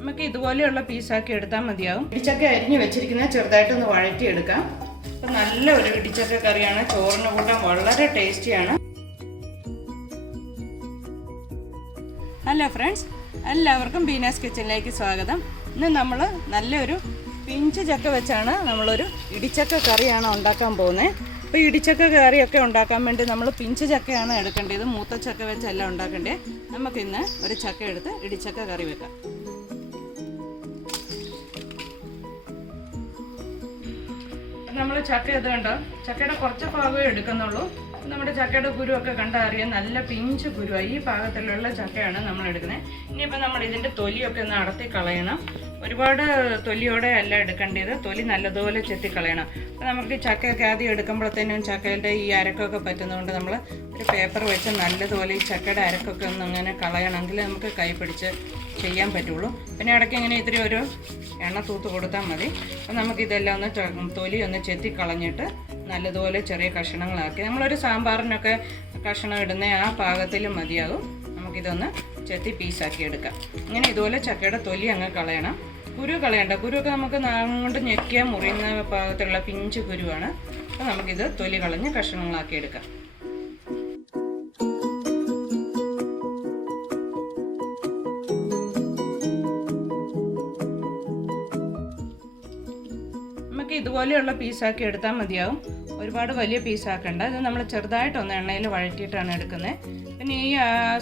നമുക്ക് ഇതുപോലെയുള്ള പീസാക്കി എടുത്താൽ മതിയാവും. ഇടിച്ചക്ക അരിഞ്ഞ് വെച്ചിരിക്കുന്നത് ചെറുതായിട്ടൊന്ന് വഴറ്റിയെടുക്കാം. അപ്പം നല്ല ഒരു ഇടിച്ചക്ക കറിയാണ്. ചോറിന് കൂട്ടാൻ വളരെ ടേസ്റ്റിയാണ്. ഹലോ ഫ്രണ്ട്സ് എല്ലാവർക്കും ബീനാസ് കിച്ചണിലേക്ക് സ്വാഗതം. ഇന്ന് നമ്മൾ നല്ലൊരു പിഞ്ച് ചക്ക വെച്ചാണ് നമ്മളൊരു ഇടിച്ചക്ക കറിയാണ് ഉണ്ടാക്കാൻ പോകുന്നത് അപ്പോൾ ഇടിച്ചക്ക കറിയൊക്കെ ഉണ്ടാക്കാൻ വേണ്ടി നമ്മൾ പിഞ്ച് ചക്കയാണ് എടുക്കേണ്ടത്. മൂത്ത ചക്ക വെച്ചല്ല ഉണ്ടാക്കേണ്ടത്. നമുക്കിന്ന് ഒരു ചക്ക എടുത്ത് ഇടിച്ചക്ക കറി വെക്കാം. നമ്മൾ ചക്ക ഇത് കണ്ടോ ചക്കയുടെ കുറച്ച് ഭാഗമേ എടുക്കുന്നുള്ളൂ. നമ്മുടെ ചക്കയുടെ കുരുവൊക്കെ കണ്ടാൽ അറിയാം. നല്ല പിഞ്ച് കുരുവാണ് ഈ പാകത്തിലുള്ള ചക്കയാണ് നമ്മൾ എടുക്കുന്നത്. ഇനിയിപ്പോൾ നമ്മൾ ഇതിന്റെ തൊലിയൊക്കെ ഒന്ന് അടത്തി കളയണം. ഒരുപാട് തൊലിയോടെ അല്ല എടുക്കേണ്ടത്. തൊലി നല്ലതുപോലെ ചെത്തിക്കളയണം. അപ്പോൾ നമുക്ക് ചക്കയൊക്കെ ആദ്യം എടുക്കുമ്പോഴത്തേനും ചക്കയുടെ ഈ അരക്കൊക്കെ പറ്റുന്നതുകൊണ്ട് നമ്മൾ ഒരു പേപ്പർ വെച്ച് നല്ലതുപോലെ ഈ ചക്കയുടെ അരക്കൊക്കെ ഒന്ന് അങ്ങനെ കളയണമെങ്കിൽ നമുക്ക് കൈ പിടിച്ച് ചെയ്യാൻ പറ്റുള്ളൂ. പിന്നെ ഇടയ്ക്ക് ഇങ്ങനെ ഇത്തിരി ഒരു എണ്ണ തൂത്ത് കൊടുത്താൽ മതി. അപ്പം നമുക്കിതെല്ലാം ഒന്ന് തൊലി ഒന്ന് ചെത്തി കളഞ്ഞിട്ട് നല്ലതുപോലെ ചെറിയ കഷ്ണങ്ങളാക്കി. നമ്മളൊരു സാമ്പാറിനൊക്കെ കഷ്ണം ഇടുന്ന ആ പാകത്തിൽ മതിയാകും. നമുക്കിതൊന്ന് ചെത്തി പീസാക്കി എടുക്കാം. ഇങ്ങനെ ഇതുപോലെ ചക്കയുടെ തൊലി അങ്ങ് കളയണം. കുരു കളയണ്ട. കുരുവൊക്കെ നമുക്ക് നാം കൊണ്ട് ഞെക്കിയാൽ മുറിയുന്ന പാകത്തിലുള്ള പിഞ്ച് കുരുവാണ്. അപ്പോൾ നമുക്കിത് തൊലി കളഞ്ഞ് കഷ്ണങ്ങളാക്കി എടുക്കാം. നമുക്ക് ഇതുപോലെയുള്ള പീസാക്കി എടുത്താൽ മതിയാവും. ഒരുപാട് വലിയ പീസാക്കണ്ട. ഇത് നമ്മൾ ചെറുതായിട്ടൊന്ന് എണ്ണയിൽ വഴറ്റിയിട്ടാണ് എടുക്കുന്നത് പിന്നെ ഈ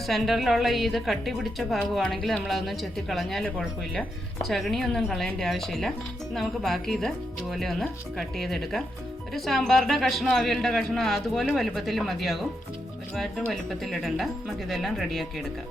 സെന്ററിലുള്ള ഈ ഇത് കട്ടി പിടിച്ച ഭാഗമാണെങ്കിൽ നമ്മളതൊന്നും ചെത്തി കളഞ്ഞാൽ കുഴപ്പമില്ല. ചകിണിയൊന്നും കളയേണ്ട ആവശ്യമില്ല. നമുക്ക് ബാക്കി ഇത് ഇതുപോലെ ഒന്ന് കട്ട് ചെയ്തെടുക്കാം. ഒരു സാമ്പാറിന്റെ കഷ്ണം അവിയലിന്റെ കഷ്ണം അതുപോലെ വലുപ്പത്തിൽ മതിയാകും. ഒരുപാട് വലുപ്പത്തിൽ ഇടണ്ട. നമുക്കിതെല്ലാം റെഡിയാക്കി എടുക്കാം.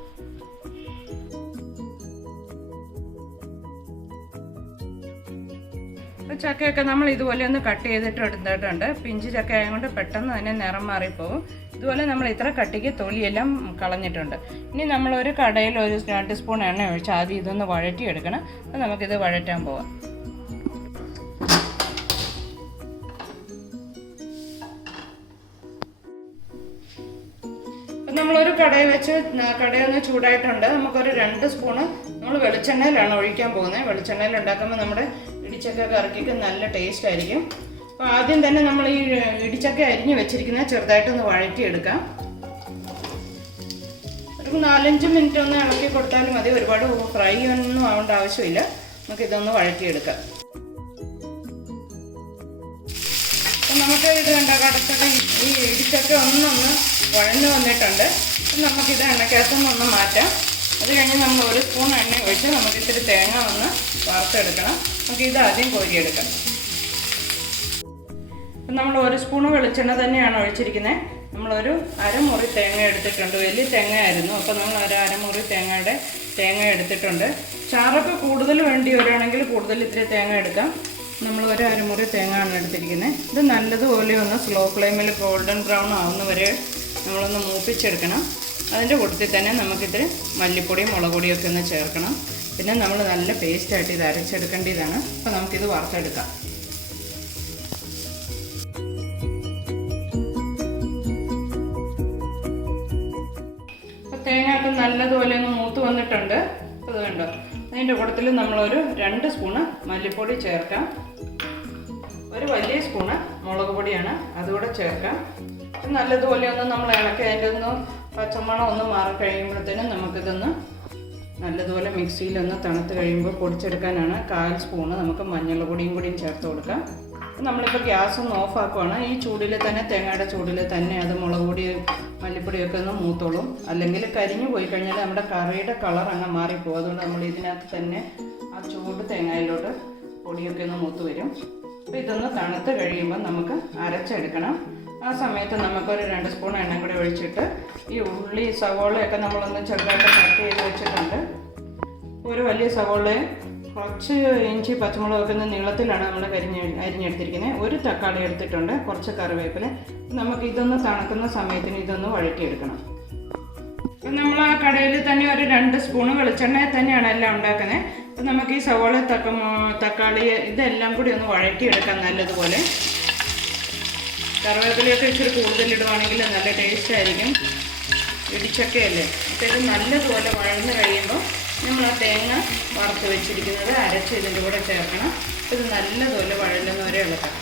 അപ്പോൾ ചക്കയൊക്കെ നമ്മൾ ഇതുപോലെ ഒന്ന് കട്ട് ചെയ്തിട്ട് എടുത്തിട്ടുണ്ട് പിഞ്ച് ചക്ക ആയതുകൊണ്ട് പെട്ടെന്ന് തന്നെ നിറം മാറിപ്പോവും. ഇതുപോലെ നമ്മൾ ഇത്ര കട്ടിക്ക് തൊലിയെല്ലാം കളഞ്ഞിട്ടുണ്ട്. ഇനി നമ്മൾ ഒരു കടയിൽ ഒരു രണ്ട് സ്പൂൺ എണ്ണ ഒഴിച്ച് ആദ്യം ഇതൊന്ന് വഴറ്റിയെടുക്കണം. അപ്പോൾ നമുക്കിത് വഴറ്റാൻ പോവാം. നമ്മളൊരു കടയിൽ വെച്ച് കടയിൽ നിന്ന് ചൂടായിട്ടുണ്ട്. നമുക്കൊരു രണ്ട് സ്പൂണ് നമ്മൾ വെളിച്ചെണ്ണയിലാണ് ഒഴിക്കാൻ പോകുന്നത്. വെളിച്ചെണ്ണയിൽ ഉണ്ടാക്കുമ്പോൾ നമ്മുടെ ഇടിച്ചക്ക കറിക്കൊക്കെ നല്ല ടേസ്റ്റ് ആയിരിക്കും. അപ്പോൾ ആദ്യം തന്നെ നമ്മൾ ഈ ഇടിച്ചക്ക അരിഞ്ഞ് വെച്ചിരിക്കുന്നത് ചെറുതായിട്ടൊന്ന് വഴറ്റിയെടുക്കാം. ഒരു നാലഞ്ച് മിനിറ്റ് ഒന്ന് ഇളക്കി കൊടുത്താലും മതി. ഒരുപാട് ഫ്രൈ ഒന്നും ആവേണ്ട ആവശ്യമില്ല. നമുക്ക് ഇതൊന്ന് വഴറ്റിയെടുക്കാം. അപ്പം നമുക്ക് ഇത് കടച്ചക്ക ഈ ഇടിച്ചക്ക ഒന്നൊന്ന് വഴന്ന് വന്നിട്ടുണ്ട്. നമുക്കിത് എണ്ണയ്ക്കകത്തുനിന്ന് ഒന്ന് മാറ്റാം. അത് കഴിഞ്ഞ് നമ്മൾ ഒരു സ്പൂൺ എണ്ണ ഒഴിച്ച് നമുക്ക് ഇത്തിരി തേങ്ങ ഒന്ന് വറുത്തെടുക്കണം. നമുക്ക് ഇത് ആദ്യം കോരിയെടുക്കാം. നമ്മൾ ഒരു സ്പൂൺ വെളിച്ചെണ്ണ തന്നെയാണ് ഒഴിച്ചിരിക്കുന്നത്. നമ്മളൊരു അരമുറി തേങ്ങ എടുത്തിട്ടുണ്ട്. വലിയ തേങ്ങ ആയിരുന്നു അപ്പോൾ നമ്മൾ ഒരു അരമുറി തേങ്ങയുടെ തേങ്ങ എടുത്തിട്ടുണ്ട്. ചാറൊക്കെ കൂടുതൽ വേണ്ടി വരികയാണെങ്കിൽ കൂടുതൽ ഇത്തിരി തേങ്ങ എടുക്കാം. നമ്മൾ ഒരു അരമുറി തേങ്ങ ആണ് എടുത്തിരിക്കുന്നത്. ഇത് നല്ലതുപോലെ ഒന്ന് സ്ലോ ഫ്ലെയിമിൽ ഗോൾഡൻ ബ്രൗൺ ആവുന്ന വരെ നമ്മളൊന്ന് മൂപ്പിച്ചെടുക്കണം. അതിന്റെ കൂട്ടത്തിൽ തന്നെ നമുക്കിത്തിരി മല്ലിപ്പൊടിയും മുളക് പൊടിയൊക്കെ ഒന്ന് ചേർക്കണം. പിന്നെ നമ്മൾ നല്ല പേസ്റ്റായിട്ട് ഇത് അരച്ചെടുക്കേണ്ടതാണ്. അപ്പോൾ നമുക്കിത് വറുത്തെടുക്കാം. തേങ്ങയൊക്കെ നല്ലതുപോലെ ഒന്ന് മൂത്ത് വന്നിട്ടുണ്ട്. അത് കണ്ടോ? അതിന്റെ കൂട്ടത്തിൽ നമ്മളൊരു രണ്ട് സ്പൂണ് മല്ലിപ്പൊടി ചേർക്കാം. ഒരു വലിയ സ്പൂണ് മുളക് പൊടിയാണ് അതുകൂടെ ചേർക്കാം. നല്ലതുപോലെ ഒന്ന് നമ്മൾ ഇളക്കി അതിന്റെ ഒന്ന് പച്ചമണം ഒന്ന് മാറി കഴിയുമ്പോഴത്തേനും നമുക്കിതൊന്ന് നല്ലതുപോലെ മിക്സിയിലൊന്ന് തണുത്ത് കഴിയുമ്പോൾ പൊടിച്ചെടുക്കാനാണ് കാൽ സ്പൂണ് നമുക്ക് മഞ്ഞൾ പൊടിയും കൂടിയും ചേർത്ത് കൊടുക്കാം. നമ്മളിപ്പോൾ ഗ്യാസ് ഒന്ന് ഓഫ് ആക്കുവാണ് ഈ ചൂടിൽ തന്നെ തേങ്ങയുടെ ചൂടിൽ തന്നെ അത് മുളക് പൊടി മല്ലിപ്പൊടിയൊക്കെ ഒന്ന് മൂത്തോളും. അല്ലെങ്കിൽ കരിഞ്ഞു പോയി കഴിഞ്ഞാൽ നമ്മുടെ കറിയുടെ കളർ അങ്ങ് മാറിപ്പോകും അതുകൊണ്ട് നമ്മൾ ഇതിനകത്ത് തന്നെ ആ ചൂട് തേങ്ങയിലോട്ട് പൊടിയൊക്കെ ഒന്ന് മൂത്ത് വരും. അപ്പോൾ ഇതൊന്ന് തണുത്ത് കഴിയുമ്പോൾ നമുക്ക് അരച്ചെടുക്കണം. ആ സമയത്ത് നമുക്കൊരു രണ്ട് സ്പൂൺ എണ്ണ കൂടി ഒഴിച്ചിട്ട് ഈ ഉള്ളി സവോളയൊക്കെ നമ്മളൊന്ന് ചെറുതായിട്ട് കട്ട് ചെയ്ത് വെച്ചിട്ടുണ്ട്. ഒരു വലിയ സവോളയും കുറച്ച് ഇഞ്ചി പച്ചമുളകൊക്കെ ഒന്ന് നീളത്തിലാണ് നമ്മൾ കരിഞ്ഞ് അരിഞ്ഞെടുത്തിരിക്കുന്നത്. ഒരു തക്കാളി എടുത്തിട്ടുണ്ട് കുറച്ച് കറിവേപ്പില. നമുക്ക് ഇതൊന്ന് തണുക്കുന്ന സമയത്തിന് ഇതൊന്ന് വഴറ്റിയെടുക്കണം. അപ്പം നമ്മൾ ആ കടയിൽ തന്നെ ഒരു രണ്ട് സ്പൂൺ വെളിച്ചെണ്ണയിൽ തന്നെയാണ് എല്ലാം ഉണ്ടാക്കുന്നത്. അപ്പം നമുക്ക് ഈ സവോള തക്ക തക്കാളി ഇതെല്ലാം കൂടി ഒന്ന് വഴറ്റിയെടുക്കാം നല്ലതുപോലെ. കറിവേപ്പിലയൊക്കെ ഇച്ചിരി കൂടുതൽ ഇടുവാണെങ്കിൽ നല്ല ടേസ്റ്റ് ആയിരിക്കും. ഇടിച്ചക്കയല്ലേ? ഇത് നല്ലതുപോലെ വഴന്ന് കഴിയുമ്പോൾ നമ്മൾ ആ തേങ്ങ വറുത്ത് വെച്ചിരിക്കുന്നത് അരച്ച് ഇതിന്റെ കൂടെ ചേർക്കണം. ഇത് നല്ലതുപോലെ വഴലുന്ന വരെ ഇളക്കാം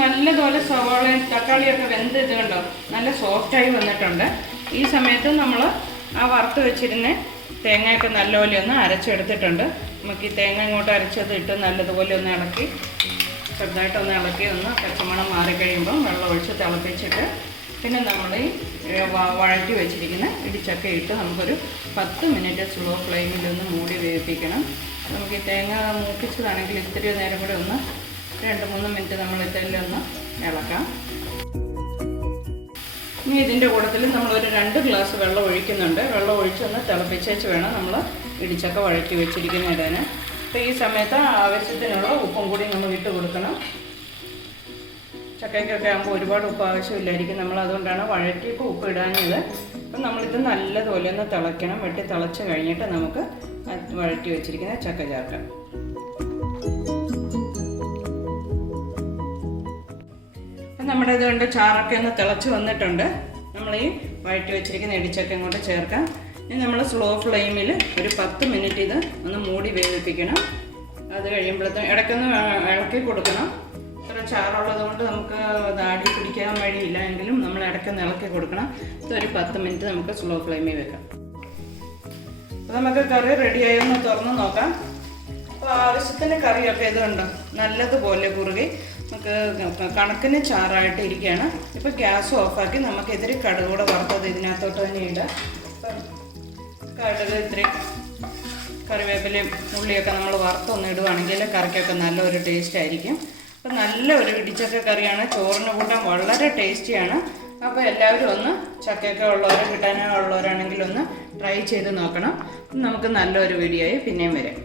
നല്ലതുപോലെ സവാളയും തക്കാളിയൊക്കെ വെന്ത് ഇത് കണ്ടോ? നല്ല സോഫ്റ്റായി വന്നിട്ടുണ്ട്. ഈ സമയത്ത് നമ്മൾ ആ വറുത്ത് വെച്ചിരുന്ന തേങ്ങയൊക്കെ നല്ലപോലെ ഒന്ന് അരച്ചെടുത്തിട്ടുണ്ട്. നമുക്ക് തേങ്ങ ഇങ്ങോട്ട് അരച്ചത് ഇട്ട് നല്ലതുപോലെ ഒന്ന് ഇളക്കി ചെറുതായിട്ട് ഒന്ന് ഇളക്കി ഒന്ന് പച്ചമണം മാറിക്കഴിയുമ്പം വെള്ളം ഒഴിച്ച് തിളപ്പിച്ചിട്ട് പിന്നെ നമ്മൾ വഴറ്റി വെച്ചിരിക്കുന്ന ഇടിച്ചക്ക ഇട്ട് നമുക്കൊരു പത്ത് മിനിറ്റ് സ്ലോ ഫ്ലെയിമിൽ ഒന്ന് മൂടി വേവിപ്പിക്കണം. നമുക്ക് ഈ തേങ്ങ മൂപ്പിച്ചതാണെങ്കിൽ ഇത്തിരി നേരം കൂടെ ഒന്ന് രണ്ട് മൂന്ന് മിനിറ്റ് നമ്മൾ ഇതെല്ലാം ഒന്ന് ഇളക്കാം. ഇനി ഇതിന്റെ കൂട്ടത്തിൽ നമ്മളൊരു രണ്ട് ഗ്ലാസ് വെള്ളം ഒഴിക്കുന്നുണ്ട്. വെള്ളം ഒഴിച്ചൊന്ന് തിളപ്പിച്ചേച്ച് വേണം നമ്മൾ ഇടിച്ചക്ക വഴറ്റി വെച്ചിരിക്കുന്ന ഇടാന്. അപ്പോൾ ഈ സമയത്ത് ആവശ്യത്തിനുള്ള ഉപ്പും കൂടി നമ്മൾ ഇട്ട് കൊടുക്കണം. ചക്കയ്ക്കൊക്കെ ആകുമ്പോൾ ഒരുപാട് ഉപ്പ് ആവശ്യമില്ലായിരിക്കും. നമ്മൾ അതുകൊണ്ടാണ് വഴറ്റിയപ്പോൾ ഉപ്പ് ഇടാഞ്ഞത്. അപ്പം നമ്മളിത് നല്ലതുപോലെ ഒന്ന് തിളയ്ക്കണം. വെട്ടി തിളച്ച് കഴിഞ്ഞിട്ട് നമുക്ക് വഴറ്റി വെച്ചിരിക്കുന്ന ചക്ക ചേർക്കാം. നമ്മുടെ ഇതുകൊണ്ട് ചാറൊക്കെ ഒന്ന് തിളച്ച് വന്നിട്ടുണ്ട്. നമ്മൾ ഈ വഴറ്റി വെച്ചിരിക്കുന്ന ഇടിച്ചൊക്കെ ഇങ്ങോട്ട് ചേർക്കാം. ഇനി നമ്മൾ സ്ലോ ഫ്ലെയിമിൽ ഒരു പത്ത് മിനിറ്റ് ഇത് ഒന്ന് മൂടി വേവിപ്പിക്കണം. അത് കഴിയുമ്പോഴത്തേക്കും ഇടയ്ക്കൊന്ന് ഇളക്കി കൊടുക്കണം. ഇത്ര ചാറുള്ളത് കൊണ്ട് നമുക്ക് അത് ആടി പിടിക്കാൻ വഴിയില്ല എങ്കിലും നമ്മൾ ഇടയ്ക്കൊന്ന് ഇളക്കി കൊടുക്കണം. ഇതൊരു പത്ത് മിനിറ്റ് നമുക്ക് സ്ലോ ഫ്ലെയിമിൽ വെക്കാം. അപ്പോൾ നമുക്ക് കറി റെഡിയായൊന്ന് തുറന്ന് നോക്കാം. അപ്പോൾ ആവശ്യത്തിന് കറിയൊക്കെ ഇതുണ്ട് നല്ലതുപോലെ കുറുകി നമുക്ക് കണക്കിന് ചാറായിട്ട് ഇരിക്കുകയാണ്. ഇപ്പോൾ ഗ്യാസ് ഓഫാക്കി നമുക്കെതിരെ കടുകൂടെ വറുത്തത് ഇതിനകത്തോട്ട് തന്നെ ഇടാം. കടുക് ഇത്തിരി കറിവേപ്പിലയും ഉള്ളിയൊക്കെ നമ്മൾ വറുത്തൊന്ന് ഇടുവാണെങ്കിൽ കറിക്കൊക്കെ നല്ലൊരു ടേസ്റ്റ് ആയിരിക്കും. അപ്പം നല്ല ഒരു ഇടിച്ചക്ക കറിയാണ്. ചോറിന് കൂട്ടാൻ വളരെ ടേസ്റ്റിയാണ് അപ്പോൾ എല്ലാവരും ഒന്ന് ചക്കയൊക്കെ ഉള്ളവർ കിട്ടാനുള്ളവരാണെങ്കിൽ ഒന്ന് ട്രൈ ചെയ്ത് നോക്കണം. നമുക്ക് നല്ലൊരു വീഡിയോയിൽ പിന്നെയും വരാം.